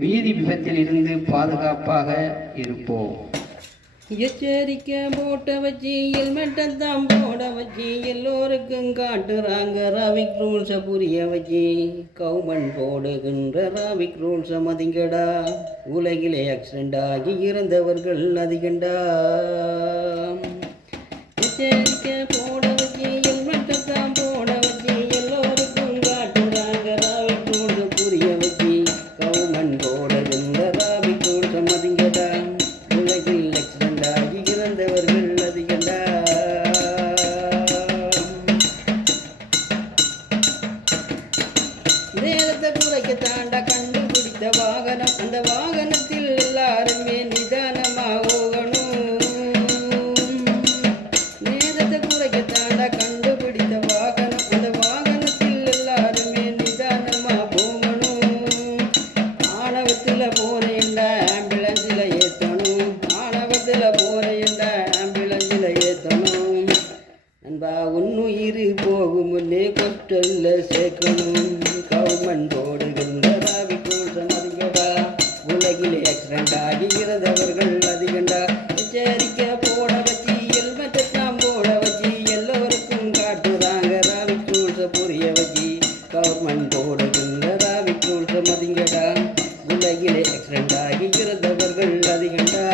வீதி விபத்தில் இருந்து பாதுகாப்பாக இருப்போம். எச்சரிக்கை போட்ட வச்சு ஹெல்மெட்டைத்தான் போட வச்சு எல்லோருக்கும் காட்டுறாங்க டிராஃபிக் ரூல்ஸை புரிய வச்சு. கவுர்மெண்ட் போடுகின்ற டிராஃபிக் ரூல்ஸை மதிங்கடா, உலகிலே ஆக்சிடென்ட் ஆகி இறந்தவர்கள் அதிகண்டா. எச்சரிக்கை போட வச்சு ஹெல்மெட்டைத்தான் போட வச்சு எல்லோருக்கும் காட்டுறாங்க டிராஃபிக் ரூல்ஸை புரிய வச்சு. கவுர்மெண்ட் போடுகின்ற டிராஃபிக் ரூல்ஸை மதிங்கடா, உலகில் இறந்தவர்கள் அதிகண்டா. நேரத்தை குறைக்க தாண்டா கண்டுபிடித்த வாகனம், அந்த வாகனத்தில் எல்லாருமே நிதானமாக போகணும். நேரத்தை குறைக்க தாண்டா கண்டுபிடித்த வாகனம், அந்த வாகனத்தில் எல்லாருமே நிதானமாக போகணும். ஆணவத்தில் போனேன்டா ஆம்புலன்ஸில் ஏற்றணும், ஆணவத்தில் போனேன்டா ஆம்புலன்ஸில் ஏற்றணும். நண்பா உன்னுயிர் போகும் முன்னே கொஸ்டல்ல சேர்க்கணும். கவர்மெண்ட் போடுகின்ற டிராஃபிக் ரூல்ஸை மதிங்கடா, உலகிலே ஆக்சிடென்ட் ஆகி இறந்தவர்கள் அதிகண்டா. எச்சரிக்கை போட வச்சு ஹெல்மெட்டைத்தான் போட வச்சு எல்லோருக்கும் காட்டுறாங்க டிராஃபிக் ரூல்ஸை புரிய வச்சு. கவர்மெண்ட் போடுகின்ற டிராஃபிக் ரூல்ஸை மதிங்கடா, உலகிலே ஆக்சிடென்ட் ஆகி இறந்தவர்கள் அதிகண்டா.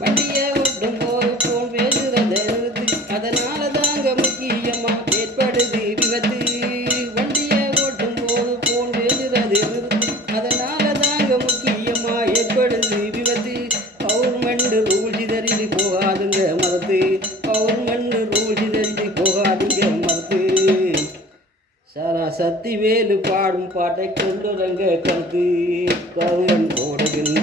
வண்டியை ஓட்டும் போது போன் பேசுறத நிறுத்து, அதனால தாங்க முக்கியமா ஏற்படுது விபத்து. வண்டியை ஓட்டும் போது போன் பேசுறது நிறுத்து, அதனால தாங்க முக்கியமா ஏற்படுது விபத்து. கவர்மெண்ட் ரூல்ஸ் தெரிஞ்சு போகாதுங்க மறந்து, கவர்மெண்ட் ரூல்ஸ் தெரிஞ்சு போகாதுங்க மறந்து. சக்தி வேலு பாடும் பாட்டை கொண்டுறங்க கருத்து. கவர்மெண்ட் போடுகின்ற